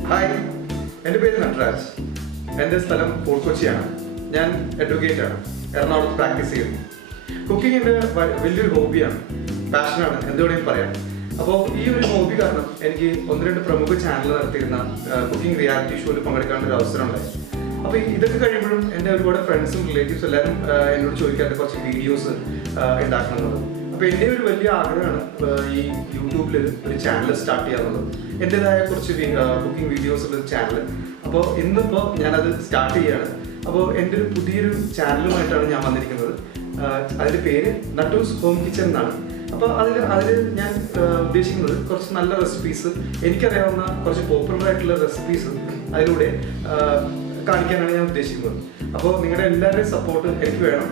Hi, എൻ്റെ പേര് നട്രാജ്. എൻ്റെ സ്ഥലം ഫോർട്ട് കൊച്ചിയാണ്. ഞാൻ അഡ്വക്കേറ്റാണ്. എറണാകുളത്ത് പ്രാക്ടീസ് ചെയ്യുന്നു. കുക്കിംഗ് എൻ്റെ വലിയൊരു ഹോബിയാണ്, പാഷനാണ്, എന്തുവേണമെങ്കിലും പറയാം. അപ്പോൾ ഈ ഒരു ഹോബി കാരണം എനിക്ക് 1-2 പ്രമുഖ ചാനൽ നടത്തിയിരുന്ന കുക്കിംഗ് റിയാലിറ്റി ഷോയിൽ പങ്കെടുക്കാനുള്ള ഒരു അവസരം ഉണ്ടായി. അപ്പോൾ ഇതൊക്കെ കഴിയുമ്പോഴും എൻ്റെ ഒരുപാട് ഫ്രണ്ട്സും റിലേറ്റീവ്സും എല്ലാവരും എന്നോട് ചോദിക്കാറുണ്ട് കുറച്ച് വീഡിയോസ് ഉണ്ടാക്കണം എന്നുള്ളത്. അപ്പോൾ എൻ്റെ ഒരു വലിയ ആഗ്രഹമാണ് ഈ യൂട്യൂബിൽ ഒരു ചാനൽ സ്റ്റാർട്ട് ചെയ്യാന്നുള്ളത്. എൻ്റെതായ കുറച്ച് കുക്കിംഗ് വീഡിയോസ് ഉള്ള ചാനൽ. അപ്പോൾ ഇന്നിപ്പോൾ ഞാനത് സ്റ്റാർട്ട് ചെയ്യുകയാണ്. അപ്പോൾ എൻ്റെ ഒരു പുതിയൊരു ചാനലുമായിട്ടാണ് ഞാൻ വന്നിരിക്കുന്നത്. അതിൻ്റെ പേര് നട്ടൂസ് ഹോം കിച്ചൺ എന്നാണ്. അപ്പോൾ അതിൽ ഞാൻ ഉദ്ദേശിക്കുന്നത് കുറച്ച് നല്ല റെസിപ്പീസ്, എനിക്കറിയാവുന്ന കുറച്ച് പോപ്പുലർ ആയിട്ടുള്ള റെസിപ്പീസ് അതിലൂടെ കാണിക്കാനാണ് ഞാൻ ഉദ്ദേശിക്കുന്നത്. അപ്പോൾ നിങ്ങളുടെ എല്ലാവരുടെയും സപ്പോർട്ട് എനിക്ക് വേണം.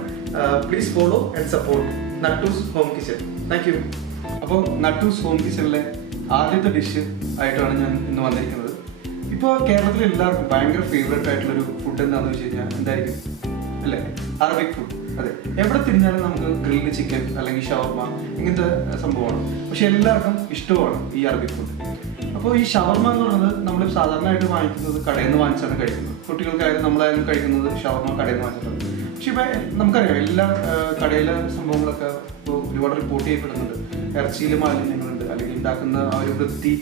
Please follow and support Nattus home kitchen. Thank you. അപ്പോൾ നട്ടൂസ് ഹോം കിച്ചണിലെ ആദ്യത്തെ ഡിഷ് ആയിട്ടാണ് ഞാൻ ഇന്ന് വന്നിരിക്കുന്നത്. ഇപ്പോൾ കേരളത്തിൽ എല്ലാവർക്കും ഭയങ്കര ഫേവറേറ്റ് ആയിട്ടുള്ളൊരു ഫുഡ് എന്താണെന്ന് വെച്ച് കഴിഞ്ഞാൽ എന്തായിരിക്കും അല്ലേ? Arabic food. അതെ, എവിടെ തിരിഞ്ഞാലും നമുക്ക് ഗ്രിൽഡ് ചിക്കൻ അല്ലെങ്കിൽ ഷവർമ ഇങ്ങനത്തെ സംഭവമാണ്. പക്ഷെ എല്ലാവർക്കും ഇഷ്ടമാണ് ഈ അറബിക് ഫുഡ്. അപ്പോൾ ഈ ഷവർമ എന്ന് പറയുന്നത് നമ്മൾ സാധാരണയായിട്ട് വാങ്ങിക്കുന്നത് കടയിൽ നിന്ന് വാങ്ങിച്ചാണ് കഴിക്കുന്നത്. കുട്ടികൾക്കായാലും നമ്മളായാലും കഴിക്കുന്നത് ഷവർമ കടയിൽ നിന്ന് വാങ്ങിച്ചിട്ടുണ്ട്. പക്ഷെ ഇപ്പം നമുക്കറിയാം എല്ലാ കടയിലെ സംഭവങ്ങളൊക്കെ ഇപ്പോൾ ഒരുപാട് റിപ്പോർട്ട് ചെയ്യപ്പെടുന്നുണ്ട്. ഇറച്ചിയിൽ മാലിന്യങ്ങളുണ്ട്, അല്ലെങ്കിൽ ഉണ്ടാക്കുന്ന ആ ഒരു വൃത്തി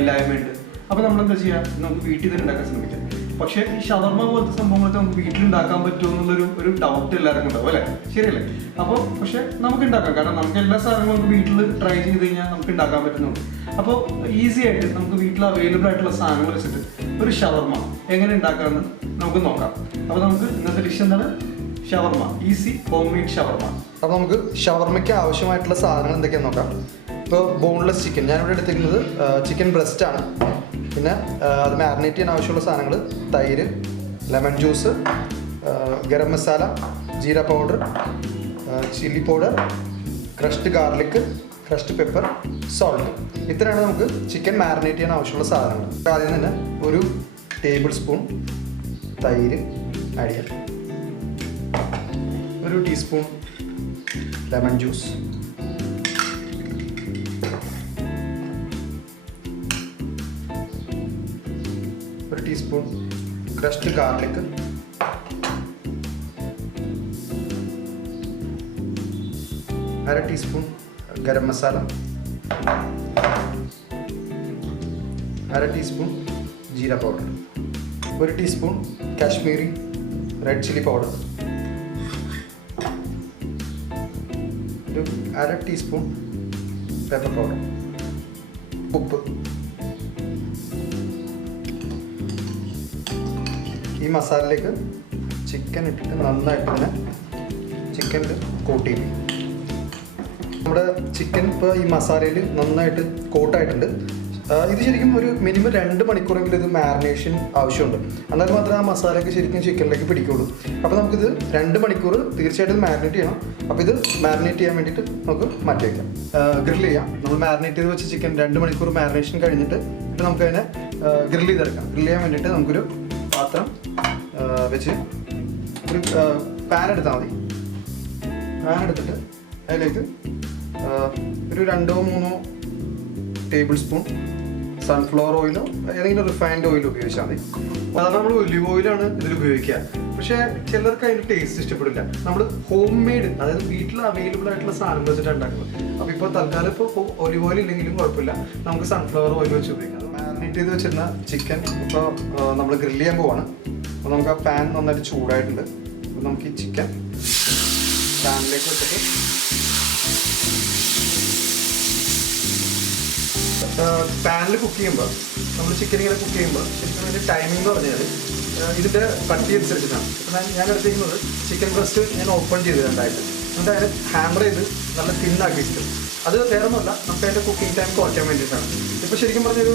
ഇല്ലായ്മയുണ്ട്. അപ്പോൾ നമ്മളെന്താ ചെയ്യുക? നമുക്ക് വീട്ടിൽ തന്നെ ഉണ്ടാക്കാൻ ശ്രമിക്കാം. പക്ഷേ ഈ ഷവർമ പോലത്തെ സംഭവങ്ങളൊക്കെ നമുക്ക് വീട്ടിലുണ്ടാക്കാൻ പറ്റുമോ എന്നുള്ളൊരു ഡൗട്ട് എല്ലാവർക്കും ഉണ്ടാവും അല്ലേ? ശരിയല്ലേ? അപ്പോൾ പക്ഷേ നമുക്ക് ഉണ്ടാക്കാം. കാരണം നമുക്ക് എല്ലാ സാധനങ്ങളും വീട്ടിൽ ട്രൈ ചെയ്ത് കഴിഞ്ഞാൽ നമുക്ക് ഉണ്ടാക്കാൻ പറ്റുന്നുണ്ട്. അപ്പോൾ ഈസി ആയിട്ട് നമുക്ക് വീട്ടിൽ അവൈലബിൾ ആയിട്ടുള്ള സാധനങ്ങൾ വെച്ചിട്ട് ഒരു ഷവർമ എങ്ങനെ ഉണ്ടാക്കാമെന്ന് നമുക്ക് നോക്കാം. അപ്പോൾ നമുക്ക് ഇന്നത്തെ ഡിഷ് എന്താണ്? ഷവർമ. ഈസി ഹോം മെയ്ഡ് ഷവർമ. അപ്പോൾ നമുക്ക് ഷവർമയ്ക്ക് ആവശ്യമായിട്ടുള്ള സാധനങ്ങൾ എന്തൊക്കെയാണെന്ന് നോക്കാം. ഇപ്പോൾ ബോൺലെസ് ചിക്കൻ ഞാനിവിടെ എടുത്തിരിക്കുന്നത് ചിക്കൻ ബ്രസ്റ്റ് ആണ്. പിന്നെ അത് മാരിനേറ്റ് ചെയ്യാൻ ആവശ്യമുള്ള സാധനങ്ങൾ തൈര്, lemon juice, garam masala, jeera powder, chilli powder, crushed garlic, crushed pepper, salt. ഇത്രയാണ് നമുക്ക് ചിക്കൻ മാരിനേറ്റ് ചെയ്യാൻ ആവശ്യമുള്ള സാധനങ്ങൾ. ആദ്യം തന്നെ ഒരു ടേബിൾ സ്പൂൺ തൈര് ആഡ് ചെയ്യാം. ഒരു ടീസ്പൂൺ ലെമൺ ജ്യൂസ്, ഒരു ടീസ്പൂൺ ക്രഷ്ഡ് ഗാർലിക്, അര ടീസ്പൂൺ ഗരം മസാല, അര ടീസ്പൂൺ ജീര പൗഡർ, ഒരു teaspoon Kashmiri red chilli powder, ഒരു അര ടീസ്പൂൺ പെപ്പർ പൗഡർ, ഉപ്പ്. ഈ മസാലയിലേക്ക് ചിക്കൻ ഇട്ടിട്ട് നന്നായിട്ട് തന്നെ ചിക്കനിൽ കോട്ട് ചെയ്യും. നമ്മുടെ ചിക്കൻ ഇപ്പോൾ ഈ മസാലയിൽ നന്നായിട്ട് കോട്ടായിട്ടുണ്ട്. ഇത് ശരിക്കും ഒരു മിനിമം 2 മണിക്കൂറെങ്കിലും ഇത് മാരിനേഷൻ ആവശ്യമുണ്ട്. എന്നാൽ മാത്രമേ ആ മസാലയൊക്കെ ശരിക്കും ചിക്കനിലേക്ക് പിടിക്കുള്ളൂ. അപ്പോൾ നമുക്കിത് 2 മണിക്കൂർ തീർച്ചയായിട്ടും മാരിനേറ്റ് ചെയ്യണം. അപ്പോൾ ഇത് മാരിനേറ്റ് ചെയ്യാൻ വേണ്ടിയിട്ട് നമുക്ക് മാറ്റി വയ്ക്കാം. ഗ്രിൽ ചെയ്യാം. നമ്മൾ മാരിനേറ്റ് ചെയ്ത് വെച്ച ചിക്കൻ 2 മണിക്കൂർ മാരിനേഷൻ കഴിഞ്ഞിട്ട് പിന്നെ നമുക്കതിനെ ഗ്രിൽ ചെയ്തെടുക്കാം. ഗ്രിൽ ചെയ്യാൻ വേണ്ടിയിട്ട് നമുക്കൊരു പാത്രം വെച്ച് ഒരു പാൻ എടുത്താൽ മതി. പാൻ എടുത്തിട്ട് അതിലേക്ക് ഒരു 2-3 ടേബിൾ സ്പൂൺ സൺഫ്ലവർ ഓയിലോ ഏതെങ്കിലും റിഫൈൻഡ് ഓയിൽ ഉപയോഗിച്ചാൽ മതി. സാധാരണ നമ്മൾ ഒലിവ് ഓയിലാണ് ഇതിൽ ഉപയോഗിക്കുക. പക്ഷേ ചിലർക്ക് അതിൻ്റെ ടേസ്റ്റ് ഇഷ്ടപ്പെടില്ല. നമ്മൾ ഹോം മെയ്ഡ്, അതായത് വീട്ടിൽ അവൈലബിൾ ആയിട്ടുള്ള സാധനം വെച്ചിട്ട് ഉണ്ടാക്കുന്നത്. അപ്പോൾ ഇപ്പോൾ തൽക്കാലം ഇപ്പോൾ ഒലിവ് ഓയിൽ ഇല്ലെങ്കിലും കുഴപ്പമില്ല, നമുക്ക് സൺഫ്ലവർ ഓയിൽ വെച്ച് ഉപയോഗിക്കാം. മാരിനേറ്റ് ചെയ്ത് വെച്ചിരുന്ന ചിക്കൻ ഇപ്പോൾ നമ്മൾ ഗ്രില്ല് ചെയ്യാൻ പോവാണ്. അപ്പോൾ നമുക്ക് ആ പാൻ നന്നായിട്ട് ചൂടായിട്ടുണ്ട്. അപ്പോൾ നമുക്ക് ഈ ചിക്കൻ പാനിലേക്ക് വെച്ചിട്ട് പാനിൽ കുക്ക് ചെയ്യുമ്പോൾ നമ്മൾ ചിക്കൻ ഇങ്ങനെ കുക്ക് ചെയ്യുമ്പോൾ ശരിക്കും അതിൻ്റെ ടൈമിംഗ് എന്ന് പറഞ്ഞാൽ ഇതിൻ്റെ കട്ടി അനുസരിച്ചിട്ടാണ്. ഇപ്പം ഞാൻ എടുത്തിരിക്കുന്നത് ചിക്കൻ ബ്രസ്റ്റ് ഞാൻ ഓപ്പൺ ചെയ്ത് രണ്ടായിട്ട് എന്നിട്ട് അതിനെ ഹാമർ ചെയ്ത് നല്ല തിന്നാക്കിയിട്ട് അത് വേറെ ഒന്നുമല്ല, നമുക്ക് അതിൻ്റെ കുക്കിംഗ് ടൈം കുറയ്ക്കാൻ വേണ്ടിയിട്ടാണ്. ഇപ്പോൾ ശരിക്കും പറഞ്ഞൊരു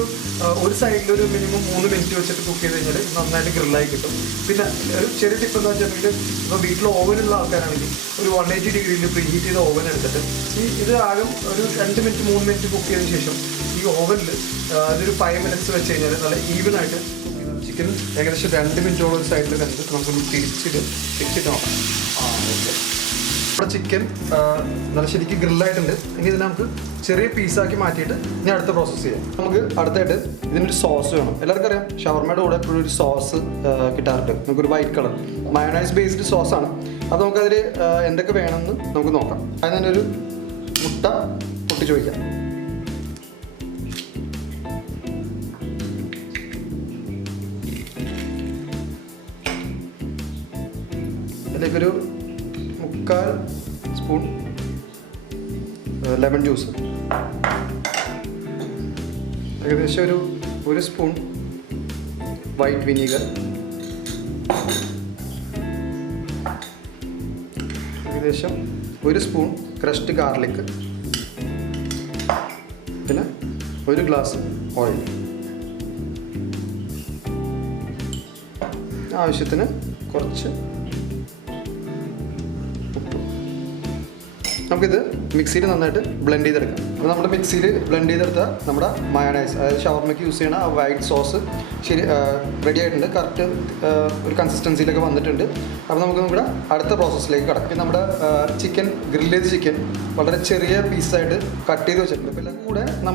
ഒരു സൈഡിലൊരു മിനിമം 3 മിനിറ്റ് വെച്ചിട്ട് കുക്ക് ചെയ്ത് കഴിഞ്ഞാൽ നന്നായിട്ട് ഗ്രില്ലായി കിട്ടും. പിന്നെ ഒരു ചെറിയ ടിപ്പ് എന്ന് വെച്ചിട്ടുണ്ടെങ്കിൽ ഇപ്പോൾ വീട്ടിൽ ഓവനുള്ള ആൾക്കാരാണെങ്കിൽ ഒരു 180 ഡിഗ്രിയിൽ പ്രീ ഹീറ്റ് ചെയ്ത ഓവൻ എടുത്തിട്ട് ഇത് ആകും ഒരു 2 മിനിറ്റ് 3 മിനിറ്റ് കുക്ക് ചെയ്തതിന് ശേഷം ഈ ഓവനിൽ അതൊരു 5 മിനിറ്റ്സ് വെച്ച് കഴിഞ്ഞാൽ നല്ല ഈവനായിട്ട് ചിക്കൻ ഏകദേശം 2 മിനിറ്റോളം ഒരു സൈഡിൽ കണ്ടിട്ട് നമുക്കൊന്ന് തിരിച്ചിട്ട് നോക്കാം. ഓക്കെ, നമ്മുടെ ചിക്കൻ നല്ല ശരിക്കും ഗ്രില്ലായിട്ടുണ്ട്. ഇനി ഇതിനെ നമുക്ക് ചെറിയ പീസാക്കി മാറ്റിയിട്ട് ഇനി അടുത്ത പ്രോസസ്സ് ചെയ്യാം. നമുക്ക് അടുത്തായിട്ട് ഇതിനൊരു സോസ് വേണം. എല്ലാവർക്കും അറിയാം ഷവർമയുടെ കൂടെ എപ്പോഴും ഒരു സോസ് കിട്ടാറുണ്ട്. നമുക്കൊരു വൈറ്റ് കളർ മയോണൈസ് ബേസ്ഡ് സോസാണ്. അത് നമുക്കതിൽ എന്തൊക്കെ വേണമെന്ന് നമുക്ക് നോക്കാം. അതിന് തന്നെ ഒരു മുട്ട പൊട്ടിച്ച് വയ്ക്കാം. അതിലേക്കൊരു 1/4 സ്പൂൺ ലെമൺ ജ്യൂസ്, ഏകദേശം ഒരു സ്പൂൺ വൈറ്റ് വിനീഗർ, ഏകദേശം 1 സ്പൂൺ ക്രഷ്ഡ് ഗാർലിക്, പിന്നെ 1 ഗ്ലാസ് ഓയിൽ, ആവശ്യത്തിന് കുറച്ച് ഉപ്പ്. നമുക്കിത് മിക്സിയിൽ നന്നായിട്ട് ബ്ലെൻഡ് ചെയ്തെടുക്കാം. അപ്പോൾ നമ്മുടെ മിക്സിയിൽ ബ്ലെൻഡ് ചെയ്തെടുത്ത നമ്മുടെ മയോണൈസ്, അതായത് ഷവർമയ്ക്ക് യൂസ് ചെയ്യണ ആ വൈറ്റ് സോസ് ശരി റെഡി ആയിട്ടുണ്ട്. കറക്റ്റ് ഒരു കൺസിസ്റ്റൻസിയിലൊക്കെ വന്നിട്ടുണ്ട്. അപ്പോൾ നമുക്ക് നമ്മുടെ അടുത്ത പ്രോസസ്സിലേക്ക് കിടക്കും. നമ്മുടെ ചിക്കൻ ഗ്രിൽ ചെയ്ത ചിക്കൻ വളരെ ചെറിയ പീസായിട്ട് കട്ട് ചെയ്ത് വെച്ചിട്ടുണ്ട്. അപ്പോൾ എല്ലാം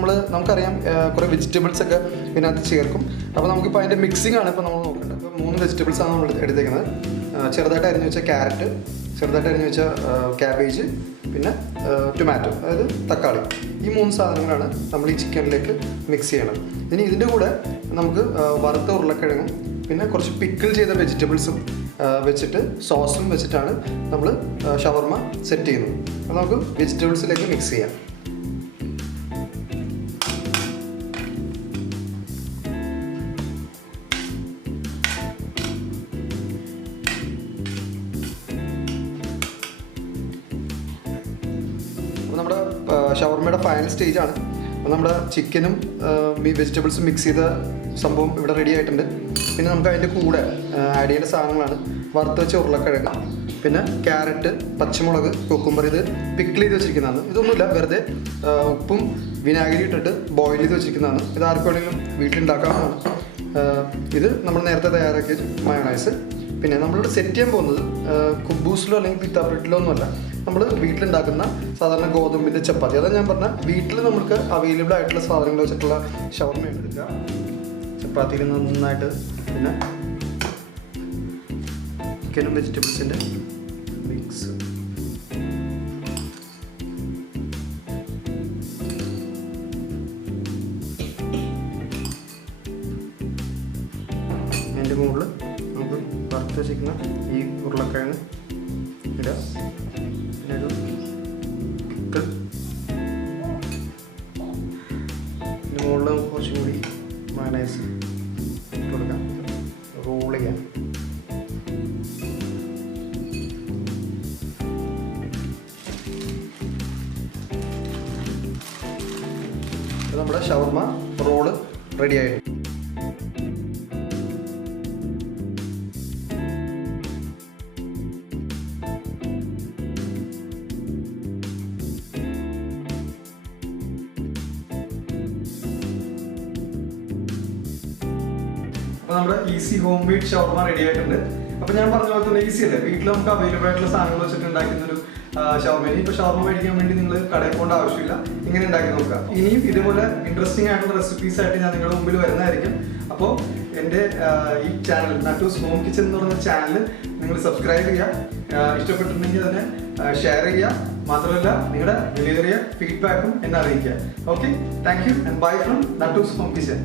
കൂടെ നമുക്കറിയാം കുറേ വെജിറ്റബിൾസ് ഒക്കെ ഇതിനകത്ത് ചേർക്കും. അപ്പോൾ നമുക്കിപ്പോൾ അതിൻ്റെ മിക്സിംഗ് ആണ് ഇപ്പോൾ നമ്മൾ നോക്കേണ്ടത്. അപ്പോൾ 3 വെജിറ്റബിൾസാണ് നമ്മൾ എടുത്തേക്കുന്നത്. ചെറുതായിട്ട് അരിഞ്ഞ് വെച്ച ക്യാരറ്റ്, ചെറുതായിട്ട് അരിഞ്ഞ് വെച്ച ക്യാബേജ്, പിന്നെ ടൊമാറ്റോ അതായത് തക്കാളി. ഈ 3 സാധനങ്ങളാണ് നമ്മൾ ഈ ചിക്കനിലേക്ക് മിക്സ് ചെയ്യണം. ഇനി ഇതിൻ്റെ കൂടെ നമുക്ക് വറുത്ത ഉരുളക്കിഴങ്ങും പിന്നെ കുറച്ച് പിക്കിൾ ചെയ്ത വെജിറ്റബിൾസും വെച്ചിട്ട് സോസും വെച്ചിട്ടാണ് നമ്മൾ ഷവർമ സെറ്റ് ചെയ്യുന്നത്. അപ്പോൾ നമുക്ക് വെജിറ്റബിൾസിലേക്ക് മിക്സ് ചെയ്യാം. നമ്മുടെ ഷവർമയുടെ ഫൈനൽ സ്റ്റേജാണ്. അപ്പോൾ നമ്മുടെ ചിക്കനും ഈ വെജിറ്റബിൾസും മിക്സ് ചെയ്ത സംഭവം ഇവിടെ റെഡി ആയിട്ടുണ്ട്. പിന്നെ നമുക്ക് അതിൻ്റെ കൂടെ ആഡ് ചെയ്യേണ്ട സാധനങ്ങളാണ് വറുത്ത് വെച്ച ഉരുളക്കിഴങ്ങ്, പിന്നെ ക്യാരറ്റ്, പച്ചമുളക്, കുക്കുംബർ. ഇത് പിക്കിൾ ചെയ്ത് വെച്ചിരിക്കുന്നതാണ്. ഇതൊന്നുമില്ല, വെറുതെ ഉപ്പും വിനാഗിരി ഇട്ടിട്ട് ബോയിൽ ചെയ്ത് വെച്ചിരിക്കുന്നതാണ്. ഇത് ആർക്ക് വേണമെങ്കിലും വീട്ടിലുണ്ടാക്കാവുന്നതാണ്. ഇത് നമ്മൾ നേരത്തെ തയ്യാറാക്കിയ മയോണൈസ്. പിന്നെ നമ്മളിവിടെ സെറ്റ് ചെയ്യാൻ പോകുന്നത് കുബൂസിലോ അല്ലെങ്കിൽ പിത്ത ബ്രെഡിലോ ഒന്നുമല്ല, നമ്മൾ വീട്ടിലുണ്ടാക്കുന്ന സാധാരണ ഗോതമ്പിൻ്റെ ചപ്പാത്തി. അതാണ് ഞാൻ പറഞ്ഞ വീട്ടിൽ നമുക്ക് അവൈലബിൾ ആയിട്ടുള്ള സാധനങ്ങൾ വെച്ചിട്ടുള്ള ഷവർമയാണ് എടുക്കുക. ചപ്പാത്തിയിൽ നന്നായിട്ട് പിന്നെ ചിക്കനും വെജിറ്റബിൾസിൻ്റെ മിക്സ്. അതിൻ്റെ മുകളിൽ നമുക്ക് വറുത്ത് വെച്ചിരിക്കുന്ന ഈ ഉരുളക്കിഴങ്ങ് ഇടുക. പിന്നെ ഒരു പിക്കിൾ. ഇതിൻ്റെ മുകളിൽ നമുക്ക് കുറച്ചും കൂടി മയോണൈസ് ഇട്ട് കൊടുക്കാം. റോൾ ചെയ്യാം. നമ്മുടെ ഷവർമ റോള് റെഡി ആയിട്ടുണ്ട്. അപ്പോൾ നമ്മുടെ ഈസി ഹോം മെയ്ഡ് ഷവർമ റെഡി ആയിട്ടുണ്ട്. അപ്പോൾ ഞാൻ പറഞ്ഞ പോലെ തന്നെ ഈസി അല്ലേ, വീട്ടിൽ നമുക്ക് അവൈലബിൾ ആയിട്ടുള്ള സാധനങ്ങൾ വെച്ചിട്ട് ഉണ്ടാക്കുന്നൊരു ഷവർമ. ഇപ്പോൾ ഷവർമ മേടിക്കാൻ വേണ്ടി നിങ്ങൾ കടയിൽ പോകേണ്ട ആവശ്യമില്ല, ഇങ്ങനെ ഉണ്ടാക്കി നോക്കുക. ഇനിയും ഇതുപോലെ ഇൻട്രസ്റ്റിംഗ് ആയിട്ടുള്ള റെസിപ്പീസ് ആയിട്ട് ഞാൻ നിങ്ങളുടെ മുമ്പിൽ വരുന്നതായിരിക്കും. അപ്പോൾ എൻ്റെ ഈ ചാനൽ നട്ടൂസ് ഹോം കിച്ചൻ എന്ന് പറയുന്ന ചാനൽ നിങ്ങൾ സബ്സ്ക്രൈബ് ചെയ്യുക. ഇഷ്ടപ്പെട്ടിട്ടുണ്ടെങ്കിൽ തന്നെ ഷെയർ ചെയ്യുക. മാത്രമല്ല നിങ്ങളുടെ വിലയേറിയ ഫീഡ്ബാക്കും എന്നെ അറിയിക്കുക. Okay, thank you and bye from Nattus home kitchen.